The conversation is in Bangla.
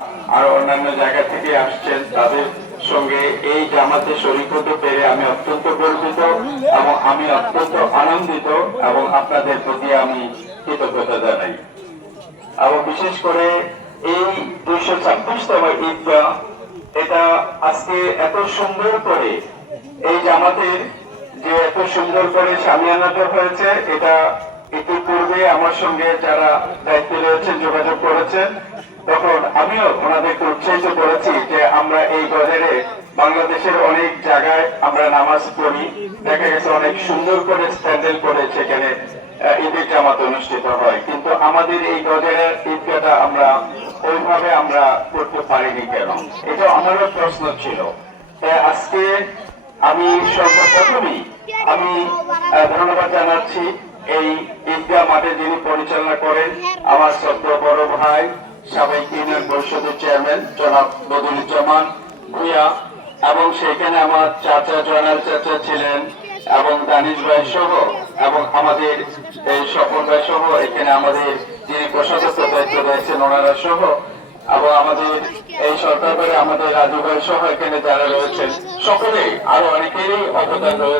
আর অন্যান্য জায়গা থেকে আসছেন, তাদের সঙ্গে এই জামাতে শরীক হতে পেরে আমি অত্যন্ত গর্বিত এবং আমি অত্যন্ত আনন্দিত এবং আপনাদের প্রতি আমি কৃতজ্ঞতা জানাই। এবং বিশেষ করে এই 226তম ঈদগাহ, এটা আজকে এত সুন্দর করে এই জামাতের যে এত সুন্দর করে সামিয়ানাটা হয়েছে, এটা ইতিপূর্বে আমার সঙ্গে যারা দায়িত্বে রয়েছেন যোগাযোগ করেছেন, তখন আমিও ওনাদেরকে উৎসাহিত করেছি যে আমরা এই গজরে বাংলাদেশের অনেক জায়গায় আমরা নামাজ পড়ি, দেখা গেছে অনেক সুন্দর করে স্ট্যান্ডেল করে সেখানে ঈদের জামাত অনুষ্ঠিত হয়, কিন্তু আমাদের এই গজরের ঈদগাহটা আমরা ওইভাবে আমরা করতে পারিনি কেন? এটা আমারও প্রশ্ন ছিল। আজকে আমি সর্বপ্রথমেই আমি ধন্যবাদ জানাচ্ছি এই ঈদগাহ মাঠে যিনি পরিচালনা করেন, আমার ছোট্ট বড় ভাই সাবেক ইউনিয়ন পরিষদের চেয়ারম্যান জনাব বদরুজ্জামান ভূঁইয়া, এবং সেখানে আমার চাচা জয়নাল চাচা ছিলেন এবং দানিশ ভাই সহ এবং আমাদের এই স্বপন ভাই সহ, এখানে আমাদের যিনি কোষাধ্যক্ষ দায়িত্ব রয়েছেন ওনারা সহ, এবং আমাদের এই সরকার আমাদের রাজু ভাই সহ এখানে যারা রয়েছেন সকলেই আরো অনেকেরই অবদান রয়েছে।